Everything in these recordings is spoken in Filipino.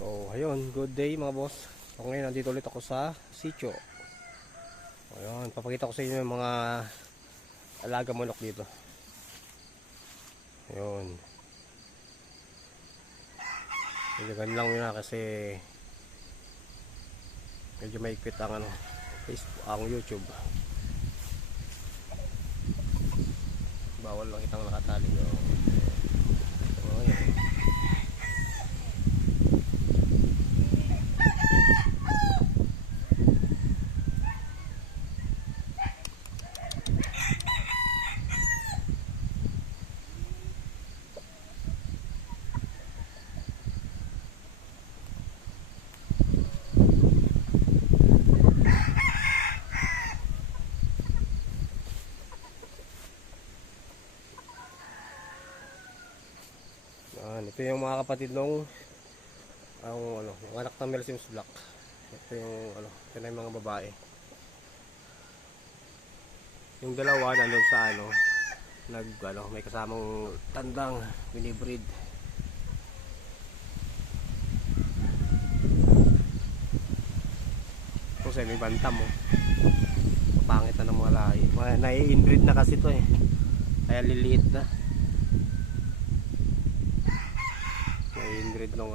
So, ayun, good day mga boss. So, ngayon nandito ulit ako sa sitio. Ayun, papakita ko sa inyo yung mga alaga manok dito. Ayun. Medyo ganun lang yun kasi medyo maikpit ang Facebook, ang YouTube. Bawal lang itang nakatali. So, ayun. Ito yung mga kapatid nung yung anak ng Mel Sims Black. Ito yung ito na yung mga babae. Yung dalawa nandun sa may kasamang tandang binibreed. Ito semi bantam pangit na ng mga lahi. Nai-inbreed na kasi ito kaya liliit na. Nai-inbreed nung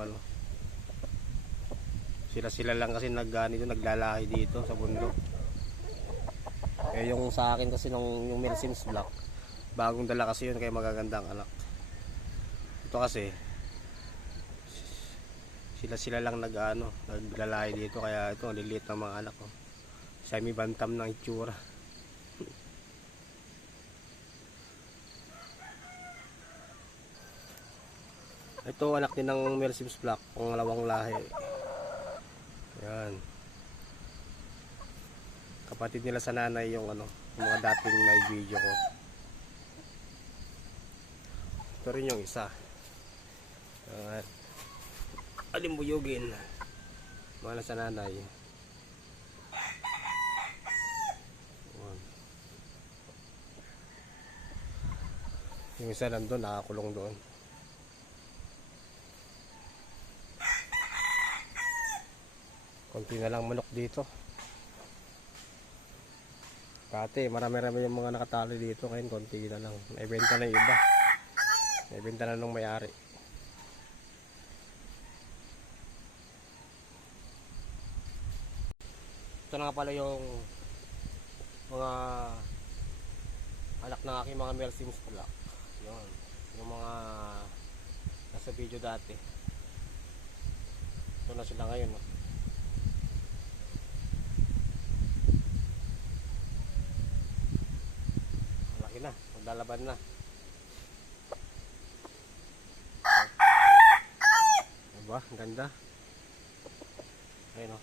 sila lang kasi naglalahi dito sa bundok. Yung sa akin kasi yung Mel Sims Black, bagong dala kasi yun, kaya magagandang anak. Ito kasi sila lang naglalahi dito, kaya ito liliit ng mga anak ko. Semi bantam ng itsura. Ito anak din ng Mel Sims Black, pangalawang lahi. Yan. Kapatid nila sa nanay yung mga dating live video ko. Ito rin yung isa. Alimbuyugin. Mga sa nanay. Yung isa nandun, nakakulong doon. Konti na lang manok dito. Dati marami-rami yung mga nakatali dito, ngayon konti na lang. Naibenta na yung iba. Naibenta na nung may-ari. Ito na nga pala yung mga anak ng aking mga Mel Sims Black. Yun. Yung mga nasa video dati. Ito na sila ngayon. Malaki na. Maglalaban na. Diba? Ang ganda. Ayun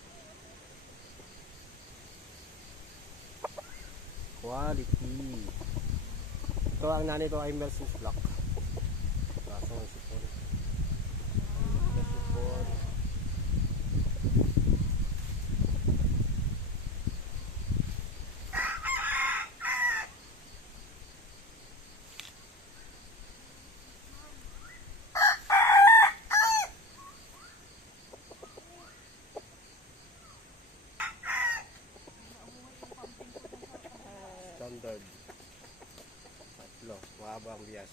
quality. Ito ang nanay ko ay Mel Sims Black. Kaso ang sipon. Standard. Tatlo. Mahaba ang bias.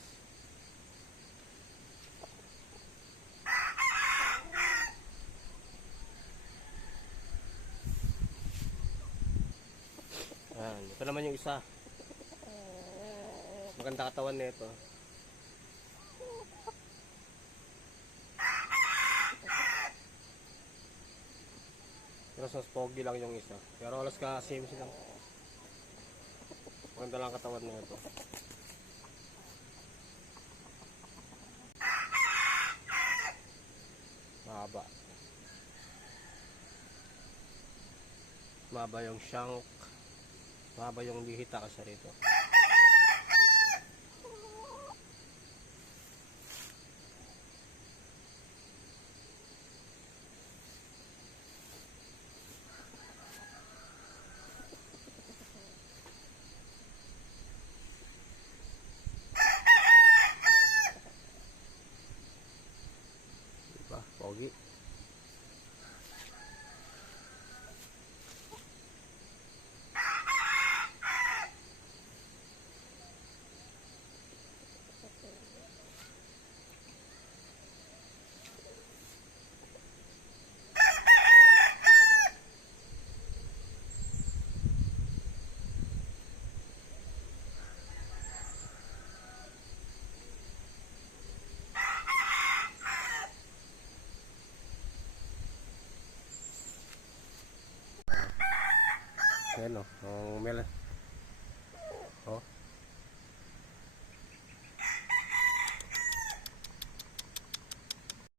Ayan. Ito naman yung isa. Maganda katawan nito. Pero mas pogi lang yung isa. Pero alas ka same silang. Maganda lang katawan nito. Mahaba. Mahaba yung shank. Mahaba yung bihita kasi rito. Diba? Pogi. Ayan o. Ang mel. Oh.